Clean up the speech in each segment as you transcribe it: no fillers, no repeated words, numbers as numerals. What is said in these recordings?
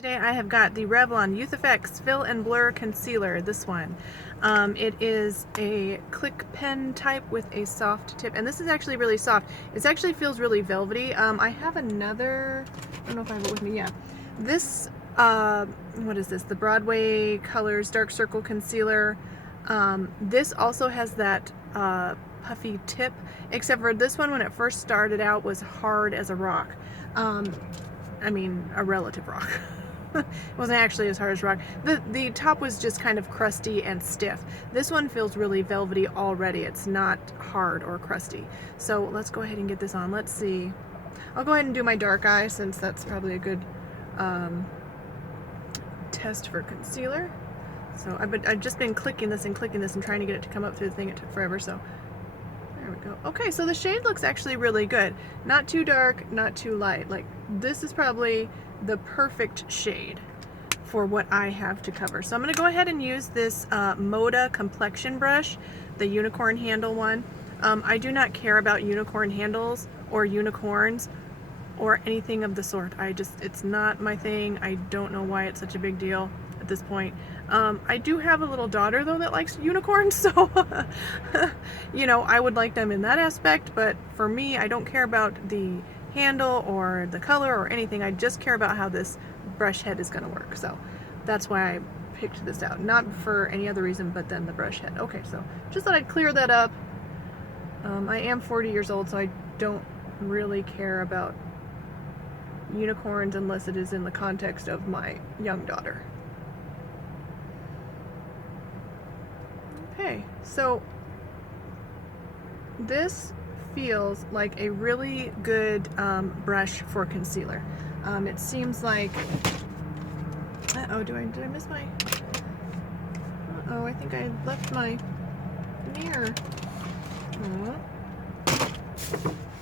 Today I have got the Revlon Youth Effects Fill and Blur Concealer, this one. It is a click pen type with a soft tip, and this is actually really soft. It actually feels really velvety. I have another, I don't know if I have it with me, yeah. This, what is this? The Broadway Colors Dark Circle Concealer. This also has that puffy tip, except for this one when it first started out was hard as a rock. I mean, a relative rock. It wasn't actually as hard as rock. The top was just kind of crusty and stiff. This one feels really velvety already. It's not hard or crusty. So let's go ahead and get this on. Let's see. I'll go ahead and do my dark eye since that's probably a good test for concealer. So I've just been clicking this and trying to get it to come up through the thing. It took forever, so there we go. Okay, so the shade looks actually really good. Not too dark, not too light. Like, this is probably the perfect shade for what I have to cover. So I'm going to go ahead and use this Moda complexion brush, the unicorn handle one. I do not care about unicorn handles or unicorns or anything of the sort. It's not my thing. I don't know why it's such a big deal at this point. I do have a little daughter though that likes unicorns, so you know, I would like them in that aspect, but for me, I don't care about the handle or the color or anything. I just care about how this brush head is going to work. So that's why I picked this out, not for any other reason but then the brush head. Okay, so just thought I'd clear that up. I am 40 years old, so I don't really care about unicorns unless it is in the context of my young daughter. Okay, so this feels like a really good brush for concealer. It seems like, uh-oh, did I miss my, uh-oh, I think I left my mirror.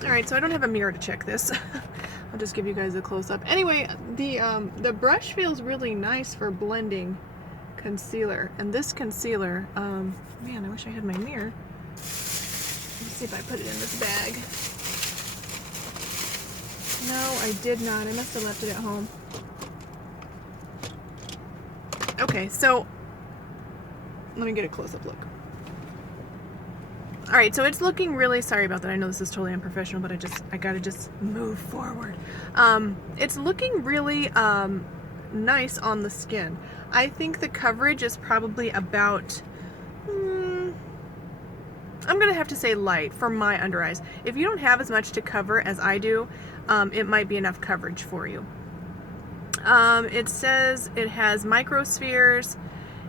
Alright, so I don't have a mirror to check this. I'll just give you guys a close-up. Anyway, the brush feels really nice for blending concealer, and this concealer, man, I wish I had my mirror. Let's see if I put it in this bag. No, I did not. I must have left it at home. Okay, so let me get a close-up look. Alright, so it's looking really, sorry about that. I know this is totally unprofessional, but I gotta just move forward. It's looking really nice on the skin. I think the coverage is probably about, I'm gonna have to say light for my under eyes. If you don't have as much to cover as I do, it might be enough coverage for you. It says it has microspheres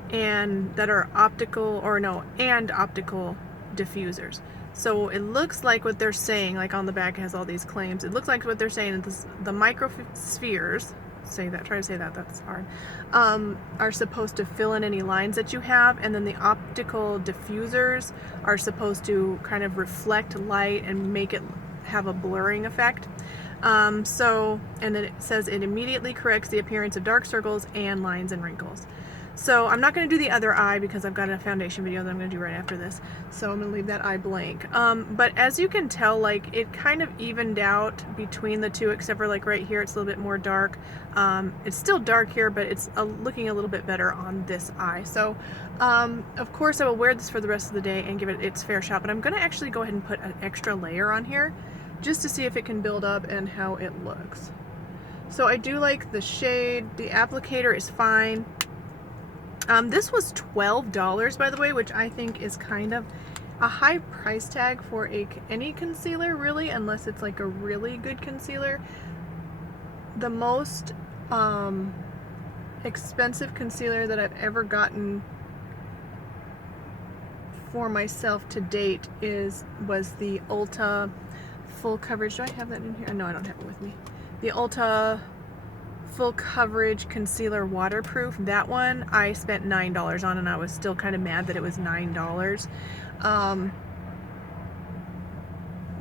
and that are optical, or no, and optical diffusers. So it looks like what they're saying, like on the back it has all these claims. It looks like what they're saying is the microspheres, try to say that, that's hard, are supposed to fill in any lines that you have, and then the optical diffusers are supposed to kind of reflect light and make it have a blurring effect. And then it says it immediately corrects the appearance of dark circles and lines and wrinkles. So I'm not going to do the other eye because I've got a foundation video that I'm going to do right after this. So I'm going to leave that eye blank. But as you can tell, like, it kind of evened out between the two, except for like right here, it's a little bit more dark. It's still dark here, but it's looking a little bit better on this eye. So of course I will wear this for the rest of the day and give it its fair shot, but I'm going to actually go ahead and put an extra layer on here just to see if it can build up and how it looks. So I do like the shade. The applicator is fine. This was $12, by the way, which I think is kind of a high price tag for any concealer, really, unless it's like a really good concealer. The most expensive concealer that I've ever gotten for myself to date was the Ulta Full Coverage. Do I have that in here? No, I don't have it with me. The Ulta Full Coverage Concealer Waterproof. That one I spent $9 on, and I was still kind of mad that it was $9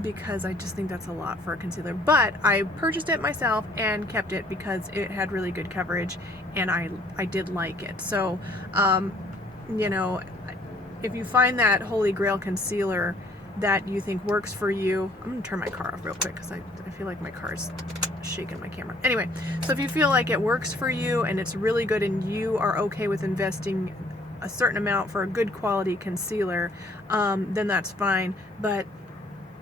because I just think that's a lot for a concealer. But I purchased it myself and kept it because it had really good coverage, and I did like it. So you know, if you find that holy grail concealer that you think works for you, I'm gonna turn my car off real quick because I feel like my car is shaking my camera. Anyway, so if you feel like it works for you and it's really good and you are okay with investing a certain amount for a good quality concealer, then that's fine. But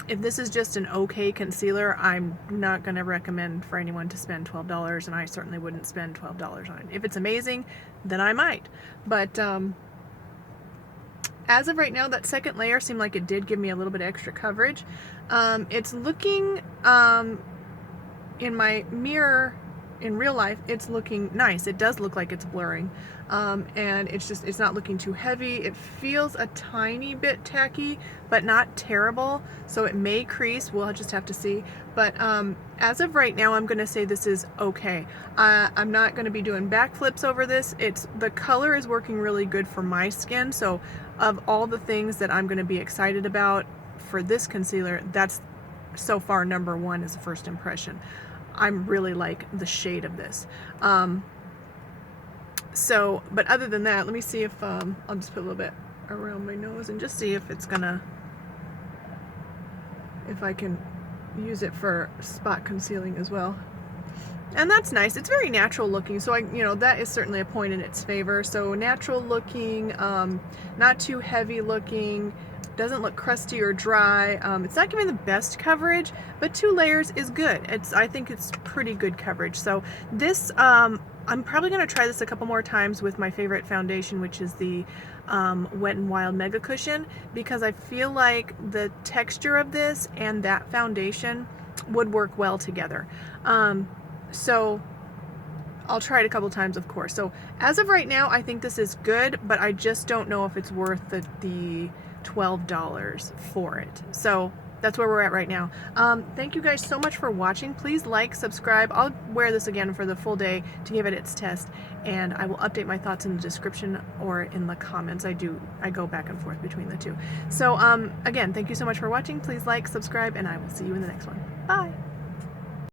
if this is just an okay concealer, I'm not going to recommend for anyone to spend $12, and I certainly wouldn't spend $12 on it. If it's amazing, then I might. But as of right now, that second layer seemed like it did give me a little bit extra coverage. It's looking, in my mirror, in real life, it's looking nice. It does look like it's blurring. And it's not looking too heavy. It feels a tiny bit tacky, but not terrible. So it may crease. We'll just have to see. But as of right now, I'm going to say this is okay. I'm not going to be doing backflips over this. The color is working really good for my skin. So of all the things that I'm going to be excited about for this concealer, that's so far number one as a first impression. I'm really like the shade of this. But other than that, let me see if, I'll just put a little bit around my nose and just see if it's gonna, if I can use it for spot concealing as well. And that's nice. It's very natural looking, so that is certainly a point in its favor. So natural looking, not too heavy looking, doesn't look crusty or dry. It's not giving the best coverage, but 2 layers is good. I think it's pretty good coverage. So this, I'm probably going to try this a couple more times with my favorite foundation, which is the Wet n Wild Mega Cushion, because I feel like the texture of this and that foundation would work well together. So I'll try it a couple times, of course. So as of right now, I think this is good, but I just don't know if it's worth the $12 for it. So that's where we're at right now. Thank you guys so much for watching. Please like, subscribe. I'll wear this again for the full day to give it its test, and I will update my thoughts in the description or in the comments. I go back and forth between the two. So again, thank you so much for watching. Please like, subscribe, and I will see you in the next one. Bye.